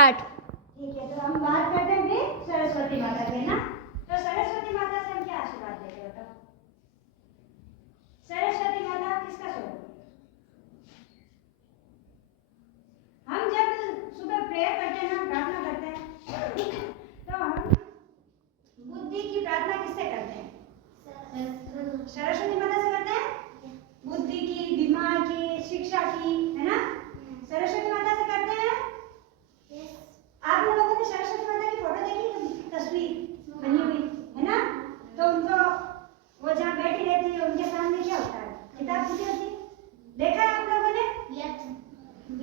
Start. ठीक है, तो हम बात करते हैं भी सरस्वती माता की ना। तो सरस्वती माता से हम क्या आशीर्वाद लेते हैं बताओ? सरस्वती माता किसका स्वरूप? हम जब सुबह प्रेयर करते हैं ना, प्रार्थना करते हैं, तो हम बुद्धि की प्रार्थना किससे करते हैं? सरस्वती माता से करते हैं। बुद्धि की, दिमाग की, शिक्षा की, है ना, सरस्वती माता से करते हैं। आप लोगों ने सरस्वती माता की फोटो देखी, तस्वीर बनी हुई है ना? तो उनको वो जहाँ बैठी रहती है उनके सामने क्या होता है? किताब खुली होती है। देखा है आप लोगों ने?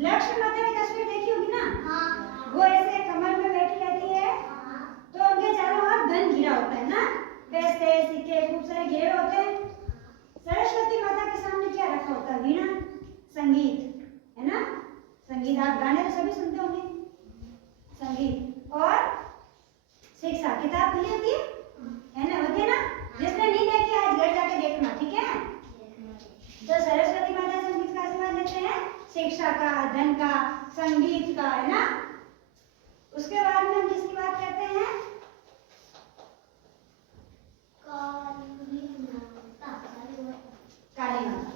लक्ष्मी माता की तस्वीर देखी होगी ना? वो ऐसे कमर में बैठी रहती है, तो उनके चारों ओर धन घिरा होता है ना, पैसे सिक्के खूब सारे घिरे होते हैं। सरस्वती माता के सामने क्या रखा होता है? वीणा, संगीत, है ना? संगीत, आप गाने तो सभी सुनते होंगे। संगीत और शिक्षा, किताब खुली होती है ना? होती है ना? जिसने नहीं देखी आज घर जाके देखना, ठीक है? तो सरस्वती माता से हम किसका आशीर्वाद लेते हैं? शिक्षा का, धन का, संगीत का, है ना? उसके बाद में हम किसकी बात करते हैं? काली माता।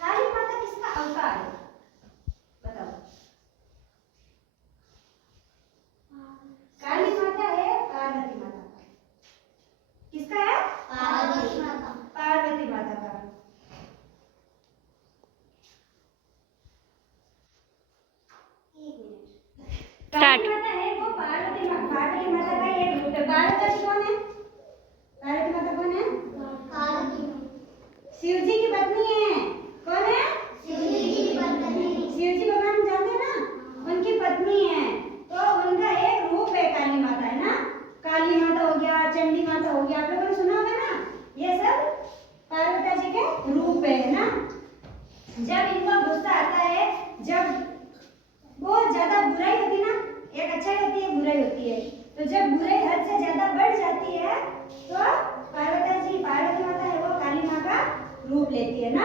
काली माता किसका अवतार है बताओ? काली माता है पार्वती माता का। किसका है? पार्वती माता। पार्वती माता का। काली माता है वो पार्वती माता का एक रूप है। पार्वती जी कौन है? पार्वती माता कौन है? शिव जी की पत्नी है। कौन है? शिव जी भगवान जानते हैं ना, उनकी पत्नी है। तो उनका एक रूप है काली माता, है ना? काली माता हो गया, चंडी माता हो गया, आप लोगों ने सुना होगा ना? ये सब पार्वती जी के रूप है ना? जब इनका गुस्सा आता है, जब बहुत ज्यादा बुराई होती है ना, एक अच्छाई होती है, बुराई होती है, तो जब बुराई हद से ज्यादा बढ़ जाती है तो पार्वती माता है वो काली माँ का रूप लेती है ना।